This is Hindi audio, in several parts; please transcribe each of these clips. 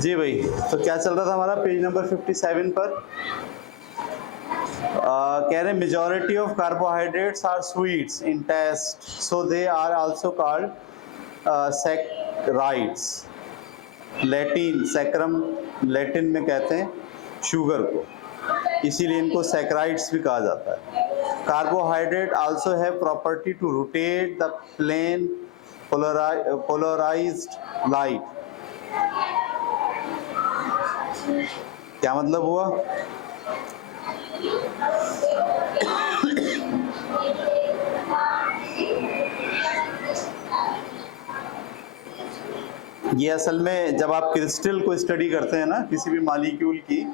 जी भाई, तो क्या चल रहा था हमारा पेज नंबर 57 पर। कह रहे majority of carbohydrates are sweets in taste, so they are also called saccharides. Latin saccharum, Latin में कहते हैं शुगर को, इसीलिए इनको सैकराइड्स भी कहा जाता है। Carbohydrate also have property to rotate the plane polarized light. क्या मतलब हुआ? ये असल में जब आप क्रिस्टल को स्टडी करते हैं ना किसी भी मॉलिक्यूल की,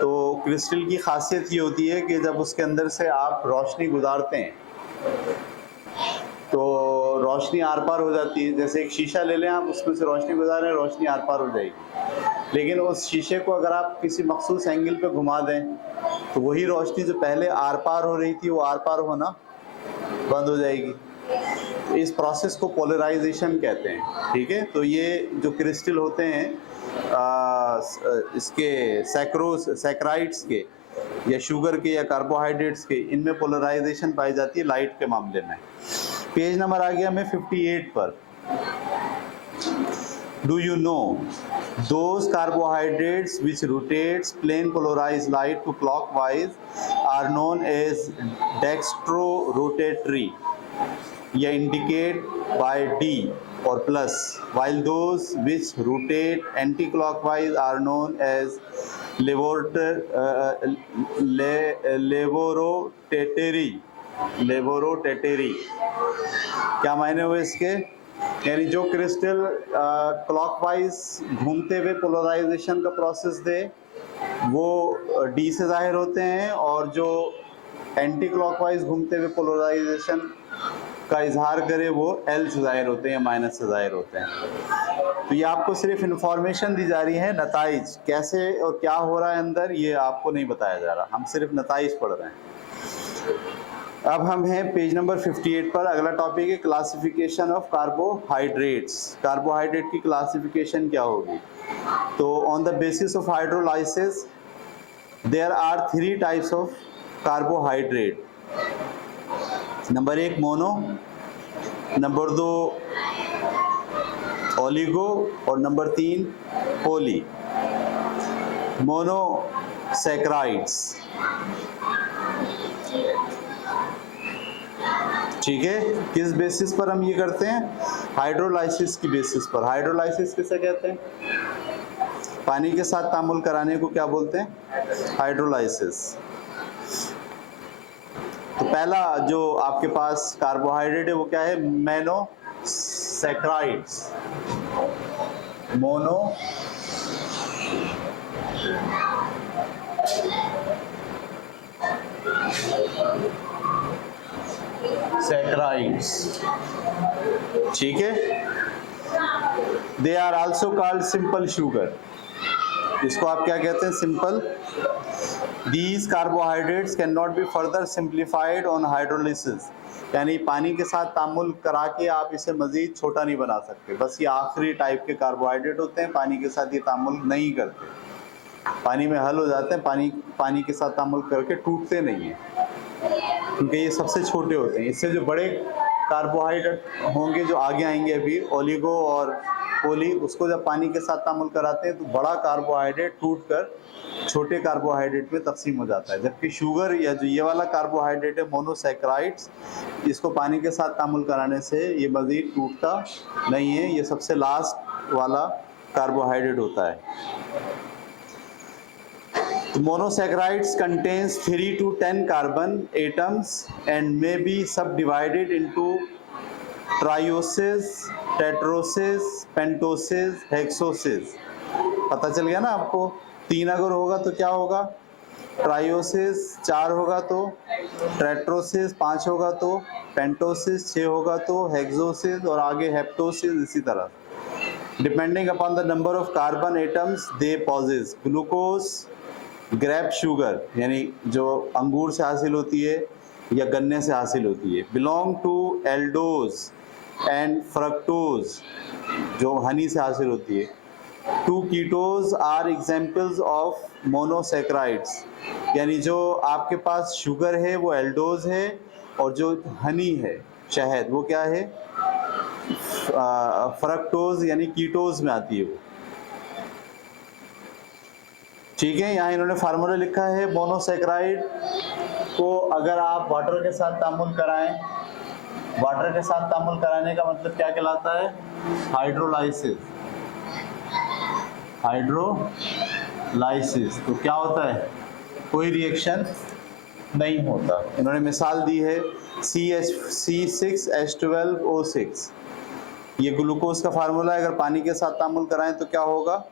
तो क्रिस्टल की खासियत ये होती है कि जब उसके अंदर से आप रोशनी गुजारते हैं तो रोशनी आर पार हो जाती है। जैसे एक शीशा ले लें आप, उसमें से रोशनी गुजारें, रोशनी आर पार हो जाएगी। लेकिन उस शीशे को अगर आप किसी मखसूस एंगल पे घुमा दें तो वही रोशनी जो पहले आर पार हो रही थी वो आर पार होना बंद हो जाएगी। इस प्रोसेस को पोलराइजेशन कहते हैं। ठीक है, तो ये जो क्रिस्टल होते हैं इसके सैकराइड्स के या शुगर के या कार्बोहाइड्रेट्स के, इनमें पोलराइजेशन पाई जाती है लाइट के मामले में। पेज नंबर आ गया हमें 58 पर। Do you know those carbohydrates which rotates plane polarized light to clockwise are known as dextrorotatory या indicate by D or plus, while those which rotate anti-clockwise are known as levorotatory। क्या मायने हुए इसके? यानी जो क्रिस्टल क्लॉकवाइज घूमते हुए पोलराइजेशन का प्रोसेस दे वो डी से जाहिर होते हैं, और जो एंटी क्लॉकवाइज घूमते हुए पोलराइजेशन का इजहार करे वो एल से जाहिर होते हैं या माइनस से जाहिर होते हैं। तो ये आपको सिर्फ इंफॉर्मेशन दी जा रही है, नताइज कैसे और क्या हो रहा है अंदर ये आपको नहीं बताया जा रहा, हम सिर्फ नताइज पढ़ रहे हैं। अब हम हैं पेज नंबर 58 पर। अगला टॉपिक है क्लासिफिकेशन ऑफ कार्बोहाइड्रेट्स। कार्बोहाइड्रेट की क्लासिफिकेशन क्या होगी? तो on the basis of hydrolysis there are 3 types of carbohydrate. Number 1 mono, number 2 oligo और नंबर 3 पोली। मोनोसैकराइड्स, ठीक है। किस बेसिस पर हम ये करते हैं? हाइड्रोलाइसिस की बेसिस पर। हाइड्रोलाइसिस किसे कहते हैं? पानी के साथ तामुल कराने को क्या बोलते हैं? हाइड्रोलाइसिस। तो पहला जो आपके पास कार्बोहाइड्रेट है वो क्या है? मोनोसैकराइड्स। मोनो सैकराइड्स, ठीक है। They are also called simple sugar. इसको आप क्या कहते हैं? Simple. These carbohydrates can not be further simplified on hydrolysis, यानी पानी के साथ तामुल करा के आप इसे मजीद छोटा नहीं बना सकते। बस ये आखिरी टाइप के कार्बोहाइड्रेट होते हैं, पानी के साथ ये तामुल नहीं करते, पानी में हल हो जाते हैं, पानी के साथ तामुल करके टूटते नहीं हैं, क्योंकि ये सबसे छोटे होते हैं। इससे जो बड़े कार्बोहाइड्रेट होंगे जो आगे आएंगे अभी, ओलिगो और पोली, उसको जब पानी के साथ तामुल कराते हैं तो बड़ा कार्बोहाइड्रेट टूटकर छोटे कार्बोहाइड्रेट में तकसीम हो जाता है। जबकि शुगर या जो ये वाला कार्बोहाइड्रेट है मोनोसैकराइड्स, इसको पानी के साथ तामुल कराने से ये मज़ीद टूटता नहीं है, ये सबसे लास्ट वाला कार्बोहाइड्रेट होता है। Monosaccharides contains 3 to 10 carbon atoms and may be subdivided into trioses, tetroses, pentoses, hexoses। पता चल गया ना आपको? 3 अगर होगा तो क्या होगा? ट्रायोसिस, 4 होगा तो, टेट्रोसिस 5 होगा तो, पेंटोसिस 6 होगा तो, हेक्सोसिस और आगे हेप्टोसिस इसी तरह। Depending upon the number of carbon atoms they possess. Glucose grape sugar यानी जो अंगूर से हासिल होती है या गन्ने से हासिल होती है, belong to aldose and fructose जो हनी से हासिल होती है, to ketose are examples of monosaccharides, यानी जो आपके पास शुगर है वो एल्डोज है, और जो हनी है शहद वो क्या है, फ्रक्टोज यानी कीटोज में आती है वो। ठीक है, यहाँ इन्होंने फार्मूला लिखा है मोनोसेक्राइड को अगर आप वाटर के साथ तामुल कराएं, वाटर के साथ तामुल कराने का मतलब क्या कहलाता है, हाइड्रोलाइसिस। हाइड्रोलाइसिस तो क्या होता है, कोई रिएक्शन नहीं होता। इन्होंने मिसाल दी है C6H12O6, ये ग्लूकोज का फार्मूला है, अगर पानी के साथ तामुल कराएं तो क्या होगा,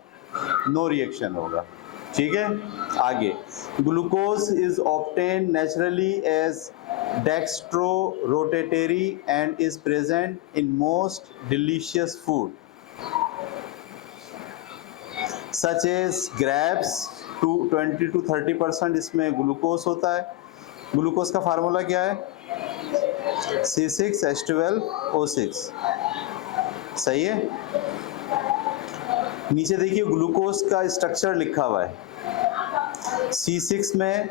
नो रिएक्शन होगा। ठीक है, आगे glucose is obtained naturally as dextrorotatory and is present in most delicious food such as grapes, 20 to 30% इसमें ग्लूकोज होता है। ग्लूकोज का फार्मूला क्या है, C6H12O6, सही है। नीचे देखिए ग्लूकोज का स्ट्रक्चर लिखा हुआ है, C6 में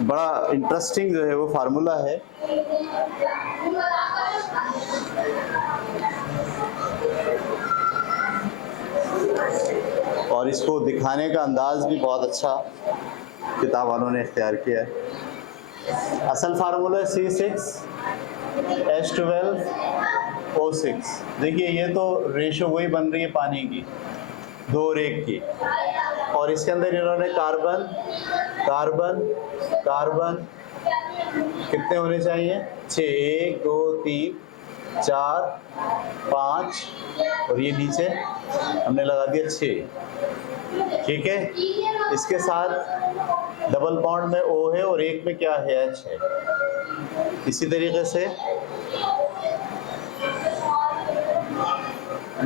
बड़ा इंटरेस्टिंग जो है वो फार्मूला है। और इसको दिखाने का अंदाज भी बहुत अच्छा किताब वालों ने इख्तियार किया है। असल फार्मूला है C6H12O6। देखिए ये तो रेशो वही बन रही है पानी की, 2 और 1 की, और इसके अंदर इन्होंने कार्बन कार्बन कार्बन कितने होने चाहिए, 6, 1 2 3 4 5, और ये नीचे हमने लगा दिया 6। ठीक है, इसके साथ डबल बॉन्ड में O है और एक में क्या है, H है। इसी तरीके से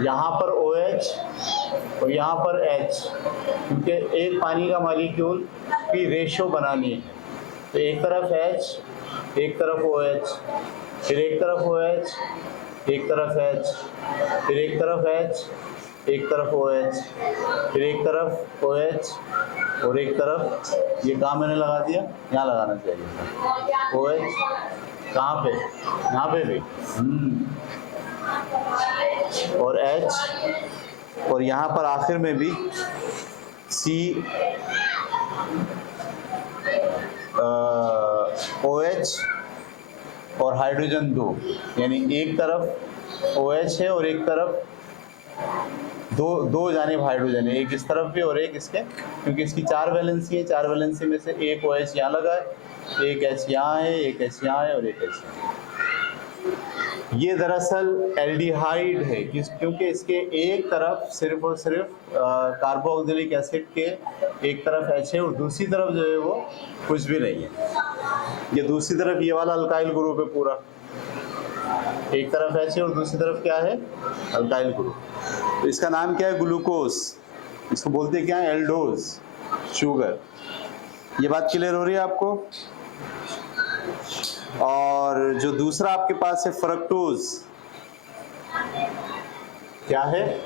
यहाँ पर OH और यहाँ पर H, क्योंकि एक पानी का मॉलिक्यूल की रेशो बनानी है, तो एक तरफ H, एक तरफ OH, फिर एक तरफ OH, एक तरफ H, फिर एक तरफ H, एक तरफ OH, फिर एक तरफ OH, और एक तरफ ये कहाँ मैंने लगा दिया, यहाँ लगाना चाहिए था OH, कहाँ पे, यहाँ पे भी, और H, और यहाँ पर आखिर में भी OH और हाइड्रोजन 2, यानी एक तरफ OH है और एक तरफ दो जानिब हाइड्रोजन है, एक इस तरफ भी और एक इसके, क्योंकि इसकी 4 वैलेंसी है, 4 वैलेंसी में से एक OH यहाँ लगा है, एक H यहाँ है, एक H यहाँ है और एक H यहाँ। ये दरअसल एल्डिहाइड है, क्योंकि इसके एक तरफ सिर्फ और सिर्फ कार्बोक्सिलिक एसिड के एक तरफ H है और दूसरी तरफ जो है वो कुछ भी नहीं है। ये दूसरी तरफ ये वाला अल्काइल ग्रुप है पूरा, एक तरफ H है और दूसरी तरफ क्या है, अल्काइल ग्रुप। तो इसका नाम क्या है, ग्लूकोज। इसको बोलते हैं क्या है, एल्डोज, शुगर। ये बात क्लियर हो रही है आपको। और जो दूसरा आपके पास है फ्रक्टोज, क्या है,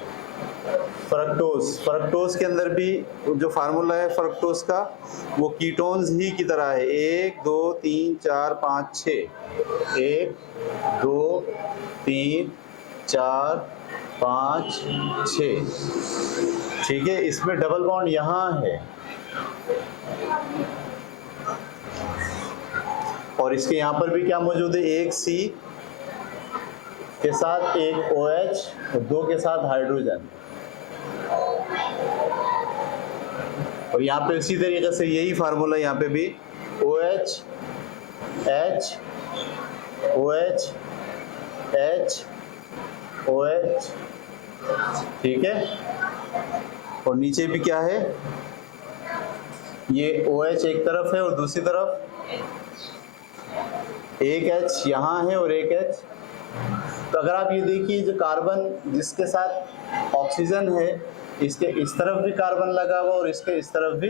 फ्रक्टोज। फ्रक्टोज के अंदर भी जो फार्मूला है फ्रक्टोज का, वो कीटोन्स ही की तरह है, 1 2 3 4 5 6, 1 2 3 4 5 6। ठीक है, इसमें डबल बॉन्ड यहाँ है और इसके यहाँ पर भी क्या मौजूद है, एक C के साथ एक OH और 2 के साथ हाइड्रोजन, और यहाँ पे इसी तरीके से यही फार्मूला यहाँ पे भी OH H OH H OH। ठीक है, और नीचे भी क्या है, ये OH एक तरफ है और दूसरी तरफ एक H यहाँ है और एक H। तो अगर आप ये देखिए, जो कार्बन जिसके साथ ऑक्सीजन है, इसके इस तरफ भी कार्बन लगा हुआ और इसके इस तरफ भी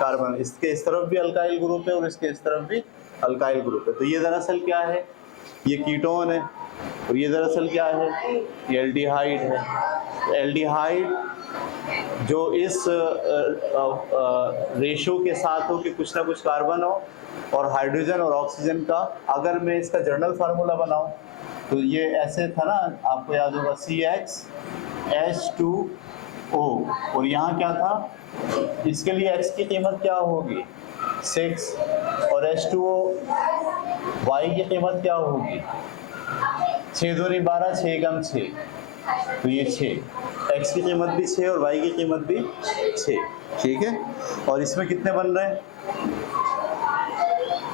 कार्बन, इसके इस तरफ भी अल्काइल ग्रुप है और इसके इस तरफ भी अल्काइल ग्रुप है। तो ये दरअसल क्या है, ये कीटोन है, और ये दरअसल क्या है, ये एल्डिहाइड है। एल्डिहाइड जो इस रेशो के साथ हो कि कुछ ना कुछ कार्बन हो और हाइड्रोजन और ऑक्सीजन का, अगर मैं इसका जर्नल फार्मूला बनाऊं तो ये ऐसे था ना, आपको याद होगा, CH2O, और यहाँ क्या था, इसके लिए x की कीमत क्या होगी 6, और H2O y की कीमत क्या होगी 6 दूनी 12, 6 कम 6, तो ये 6, x की कीमत भी 6 और y की कीमत भी 6, ठीक है। और इसमें कितने बन रहे हैं,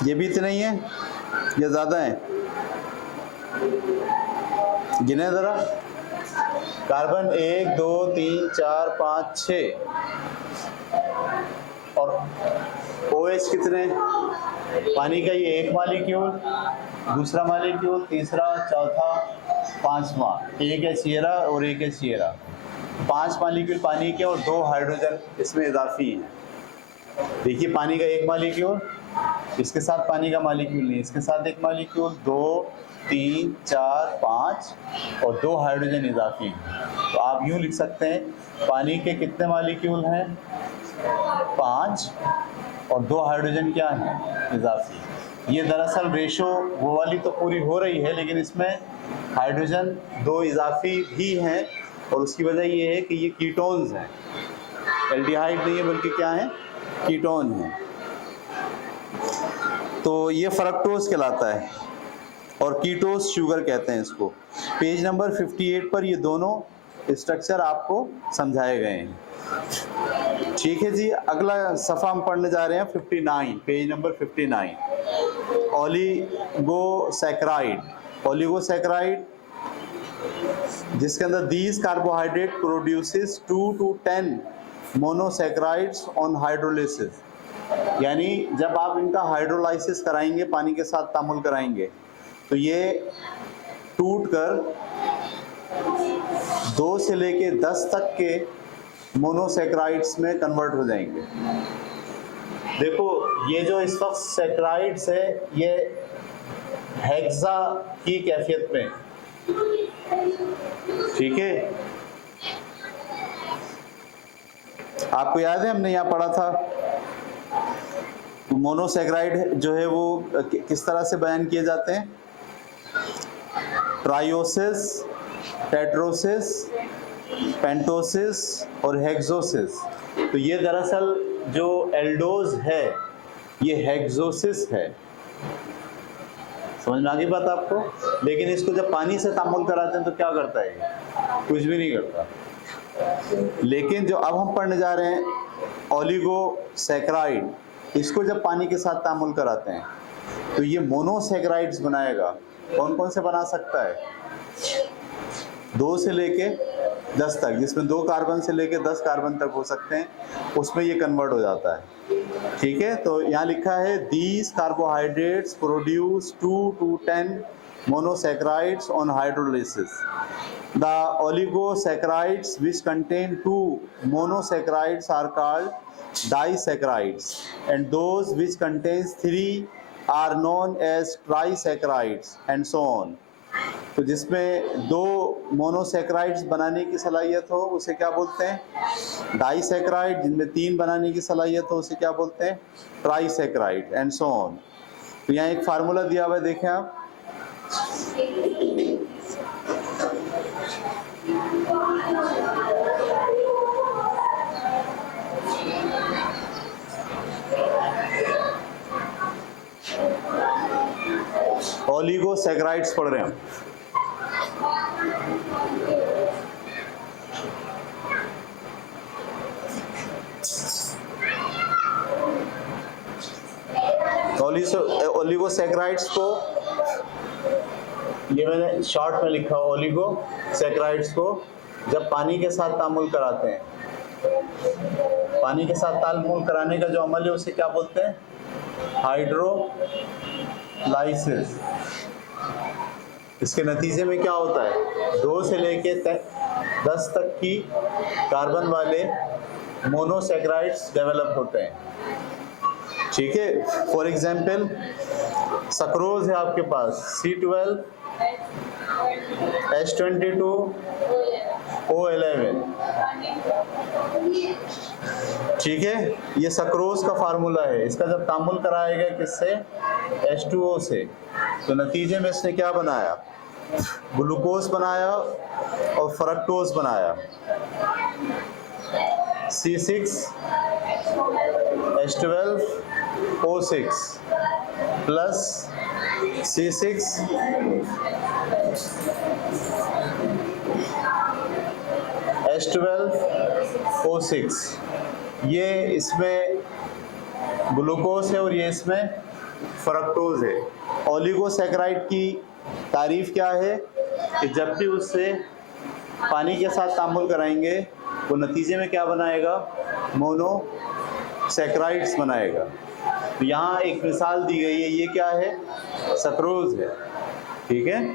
ये भी इतने ही है या ज़्यादा है, गिने ज़रा, कार्बन 1 2 3 4 5 6, और OH कितने, पानी का ये एक मालिक्यूल, दूसरा मालिक्यूल, तीसरा, चौथा, पांचवा, एक है सियरा और एक है सियरा, 5 मालिक्यूल पानी के और 2 हाइड्रोजन इसमें इजाफी हैं। देखिए पानी का एक मालिक्यूल, इसके साथ पानी का मालिक्यूल नहीं, इसके साथ एक मालिक्यूल, 2 3 4 5 और 2 हाइड्रोजन इजाफी हैं। तो आप यूँ लिख सकते हैं, पानी के कितने मालिक्यूल हैं 5 और 2 हाइड्रोजन क्या हैं इजाफी। ये दरअसल रेशो वो वाली तो पूरी हो रही है, लेकिन इसमें हाइड्रोजन 2 इजाफी भी हैं, और उसकी वजह ये है कि ये कीटोन्स हैं, एल्डिहाइड नहीं है बल्कि क्या है, कीटोन है। तो ये फ्रक्टोज कहलाता है और कीटोज शुगर कहते हैं इसको। पेज नंबर 58 पर ये दोनों स्ट्रक्चर आपको समझाए गए हैं, ठीक है जी। अगला सफ़ा हम पढ़ने जा रहे हैं 59, पेज नंबर 59, ओलिगोसैकराइड। ओलिगोसैकराइड जिसके अंदर these carbohydrate produces 2 to 10 monosaccharides on hydrolysis, यानी जब आप इनका हाइड्रोलाइसिस कराएंगे, पानी के साथ तामुल कराएंगे, तो ये टूटकर 2 से लेके 10 तक के मोनोसैकराइड्स में कन्वर्ट हो जाएंगे। देखो ये जो इस वक्त सैकराइड्स है, ये हेक्सा की कैफियत में, ठीक है। आपको याद है हमने यहाँ पढ़ा था, मोनोसैकराइड जो है वो किस तरह से बयान किए जाते हैं, ट्राइओसिस, टेट्रोसिस, पेंटोसिस और हेक्सोसिस। तो ये दरअसल जो एल्डोज है ये हेक्सोसिस है, समझ में आ गई बात आपको। लेकिन इसको जब पानी से तामुल कराते हैं तो क्या करता है, कुछ भी नहीं करता। लेकिन जो अब हम पढ़ने जा रहे हैं ओलिगोसैकराइड, इसको जब पानी के साथ तामुल कराते हैं तो ये मोनोसैकराइड्स बनाएगा। कौन कौन से बना सकता है, 2 से लेके 10 तक, जिसमें 2 कार्बन से लेके 10 कार्बन तक हो सकते हैं, उसमें ये कन्वर्ट हो जाता है, ठीक है। तो यहाँ लिखा है these carbohydrates produce 2 to 10 monosaccharides on hydrolysis. The oligosaccharides which contain 2 monosaccharides are called disaccharides, and those which contains 3 are known as trisaccharides, and so on. तो जिसमें 2 मोनोसैकराइड्स बनाने की सलाहियत हो उसे क्या बोलते हैं, डाइसैकराइड। जिनमें 3 बनाने की सलाहियत हो उसे क्या बोलते हैं, ट्राइसैकराइड, एंड सो ऑन। तो यहाँ एक फार्मूला दिया हुआ है, देखें आप, ओलिगोसैकराइड्स पढ़ रहे हैं हम। ओलिगोसैकराइड्स को ये मैंने शॉर्ट में लिखा, ओलिगोसैकराइड्स को जब पानी के साथ तामुल कराते हैं, पानी के साथ तामुल कराने का जो अमल है उसे क्या बोलते हैं, हाइड्रोलाइसिस। इसके नतीजे में क्या होता है, 2 से लेके 10 तक की कार्बन वाले मोनोसैकेराइड्स डेवलप होते हैं। ठीक है, फॉर एग्जाम्पल सक्रोज है आपके पास C12, H22, O11। ठीक है, ये सक्रोज का फार्मूला है। इसका जब तामुल कराएगा किससे, H2O से, तो नतीजे में इसने क्या बनाया, ग्लूकोज बनाया और फ्रक्टोज बनाया। C6, H12, O6 plus C6 H12 O6, ये इसमें ग्लूकोज है और ये इसमें फ्रक्टोज है। ओलिगोसैकेराइड की तारीफ क्या है कि जब भी उससे पानी के साथ तामुल कराएंगे वो नतीजे में क्या बनाएगा, मोनोसैकेराइड्स बनाएगा। तो यहाँ एक मिसाल दी गई है, ये क्या है, सक्रोज है। ठीक है,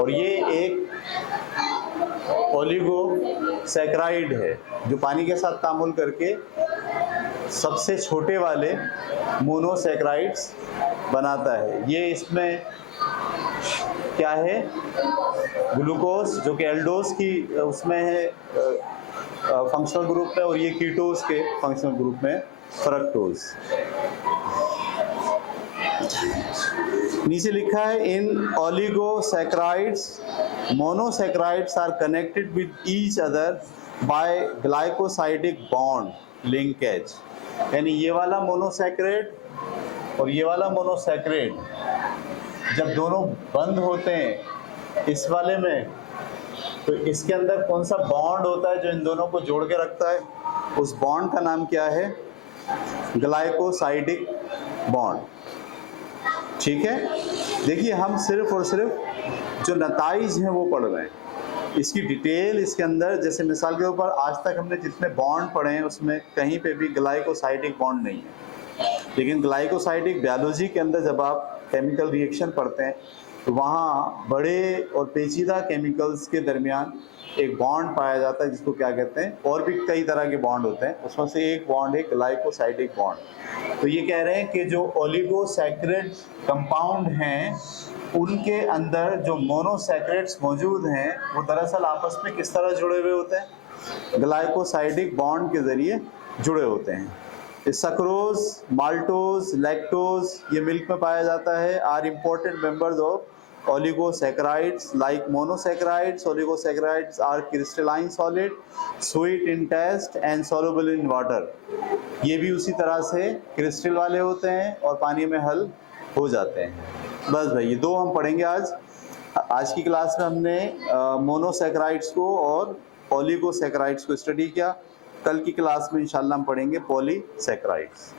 और ये एक ओलिगोसैकेराइड है जो पानी के साथ तामुल करके सबसे छोटे वाले मोनोसैकेराइड्स बनाता है। ये इसमें क्या है, ग्लूकोज जो कि एल्डोज की उसमें है फंक्शनल ग्रुप में, और ये कीटोज के फंक्शनल ग्रुप में फ्रक्टोज। नीचे लिखा है इन oligosaccharides monosaccharides are connected with each other by glycosidic bond linkage. यानी ये वाला मोनोसैकेराइड और ये वाला मोनोसैकेराइड जब दोनों बंद होते हैं इस वाले में, तो इसके अंदर कौन सा बॉन्ड होता है जो इन दोनों को जोड़ के रखता है, उस बॉन्ड का नाम क्या है, ग्लाइकोसाइडिक बॉन्ड। ठीक है, देखिए हम सिर्फ और सिर्फ जो नताइज हैं वो पढ़ रहे हैं, इसकी डिटेल इसके अंदर, जैसे मिसाल के ऊपर आज तक हमने जितने बॉन्ड पढ़े हैं उसमें कहीं पे भी ग्लाइकोसाइडिक बॉन्ड नहीं है। लेकिन ग्लाइकोसाइडिक बायोलॉजी के अंदर जब आप केमिकल रिएक्शन पढ़ते हैं तो वहाँ बड़े और पेचीदा केमिकल्स के दरमियान एक बॉन्ड पाया जाता है जिसको क्या कहते हैं, और भी कई तरह के बॉन्ड होते हैं, उसमें से एक बॉन्ड है ग्लाइकोसाइडिक बॉन्ड। तो ये कह रहे हैं कि जो ओलिगोसैकेराइड कंपाउंड हैं उनके अंदर जो मोनोसैकेराइड्स मौजूद हैं वो दरअसल आपस में किस तरह जुड़े हुए होते हैं, ग्लाइकोसाइडिक बॉन्ड के जरिए जुड़े होते हैं। सक्रोज, माल्टोज, लैक्टोज ये मिल्क में पाया जाता है, are important members of oligosaccharides. Like monosaccharides, oligosaccharides are crystalline solid, sweet in taste and soluble in water. ये भी उसी तरह से क्रिस्टल वाले होते हैं और पानी में हल हो जाते हैं। बस भाई ये दो हम पढ़ेंगे आज। आज की क्लास में हमने मोनोसैकेराइड्स को और ओलिगोसैकेराइड्स को स्टडी किया। कल की क्लास में इंशाल्लाह हम पढ़ेंगे पॉलीसैकेराइड्स।